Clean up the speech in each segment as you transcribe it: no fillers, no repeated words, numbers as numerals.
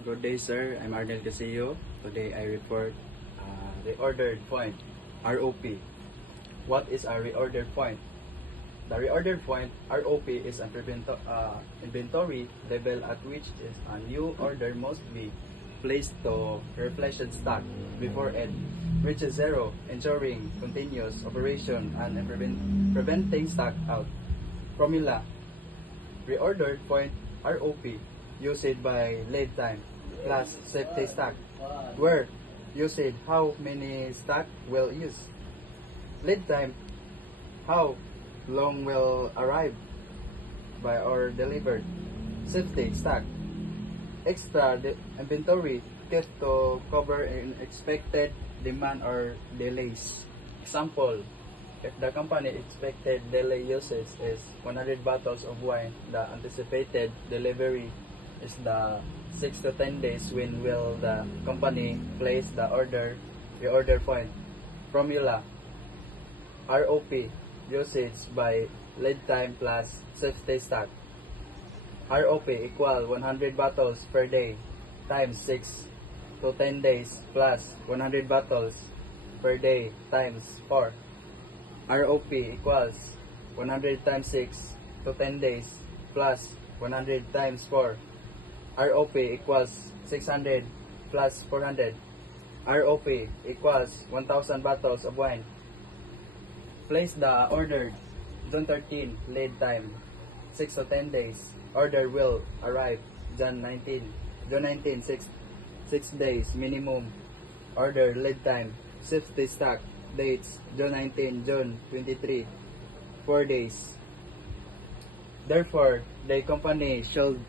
Good day, sir. I'm Arnel Castillo. Today I report reordered point, ROP. What is a reordered point? The reordered point, ROP, is an inventory level at which is a new order must be placed to repletion stock before it reaches zero, ensuring continuous operation and preventing stock out. Formula: reordered point, ROP, used by lead time plus safety stock, where used how many stock will use. Lead time, how long will arrive by or delivered. Safety stock, extra inventory kept to cover unexpected demand or delays. Example: if the company expected daily uses is 100 bottles of wine, the anticipated delivery is the 6 to 10 days. When will the company place the reorder point? Formula: ROP, usage by lead time plus safety stock. ROP equal 100 bottles per day times 6 to 10 days plus 100 bottles per day times 4. ROP equals 100 times 6 to 10 days plus 100 times 4. ROP equals 600 plus 400. ROP equals 1,000 bottles of wine. Place the order June 13, lead time 6 to 10 days. Order will arrive June 19, 6 days minimum. Order lead time. Safety stock dates June 19, June 23, 4 days. Therefore, the company should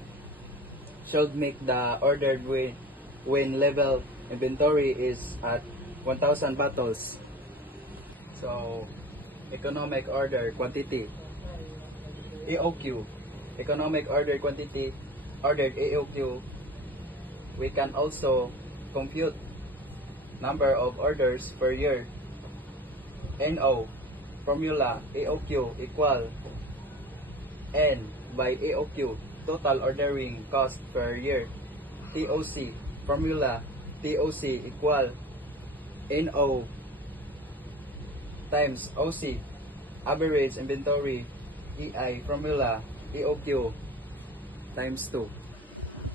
make the ordered when level inventory is at 1,000 bottles. So, economic order quantity, EOQ, economic order quantity, ordered EOQ. We can also compute number of orders per year. NO, formula: EOQ equal N by EOQ, total ordering cost per year. TOC, formula: TOC equal NO times OC, average inventory. EI, formula: EOQ times 2.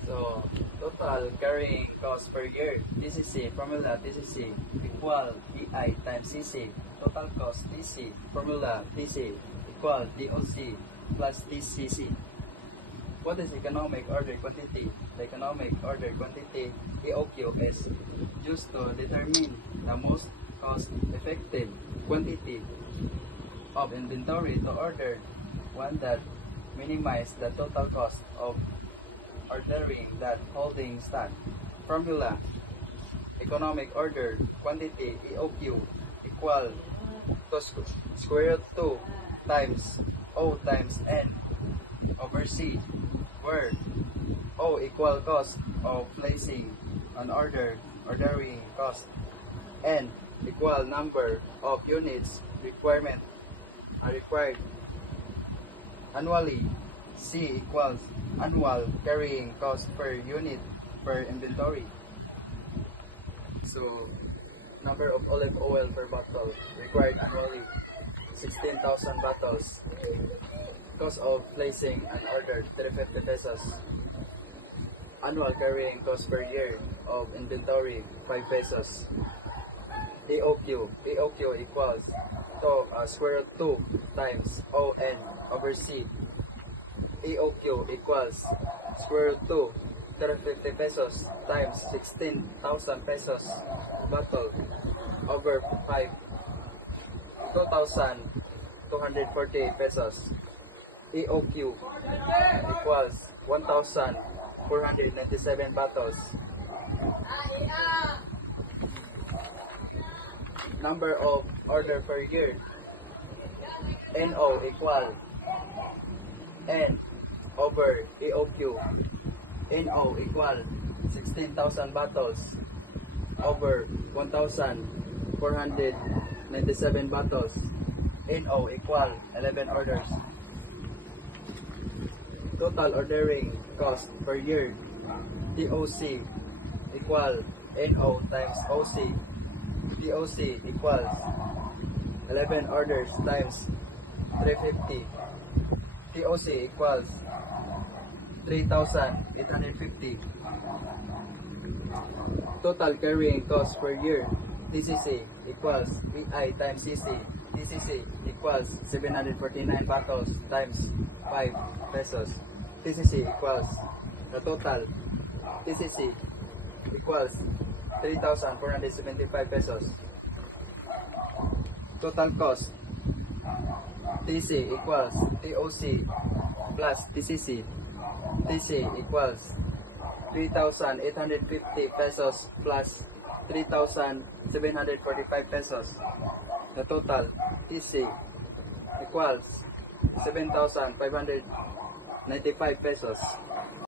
So, total carrying cost per year, TCC, formula: TCC equal EI times CC, total cost TC, formula: TC equal TOC plus TCC. What is economic order quantity? The economic order quantity, EOQ, is used to determine the most cost-effective quantity of inventory to order, one that minimizes the total cost of ordering that holding stock. Formula: economic order quantity, EOQ, equal to square root 2 times O times N over C, where O equal cost of placing an order, ordering cost, N equal number of units required annually, C equals annual carrying cost per unit per inventory. So, number of olive oil per bottle required annually, 16,000 bottles. Cost of placing an order, 350 pesos. Annual carrying cost per year of inventory, 5 pesos. EOQ equals square root 2 times ON over C. EOQ equals square root 2, 350 pesos times 16,000 pesos bottle over 5, 2,240 pesos. EOQ equals 1,497 bottles. Number of order per year, NO equal N over EOQ. NO equal 16,000 bottles over 1,497 bottles. NO equal 11 orders. Total ordering cost per year, TOC equal NO times OC. TOC equals 11 orders times 350. TOC equals 3,850. Total carrying cost per year, TCC equals VI times CC. TCC equals 749 bottles times 5 pesos. TCC equals the total TCC equals 3,475 pesos. Total cost TC equals TOC plus TCC. TC equals 3,850 pesos plus 3,745 pesos. The total TC equals 7,595 pesos.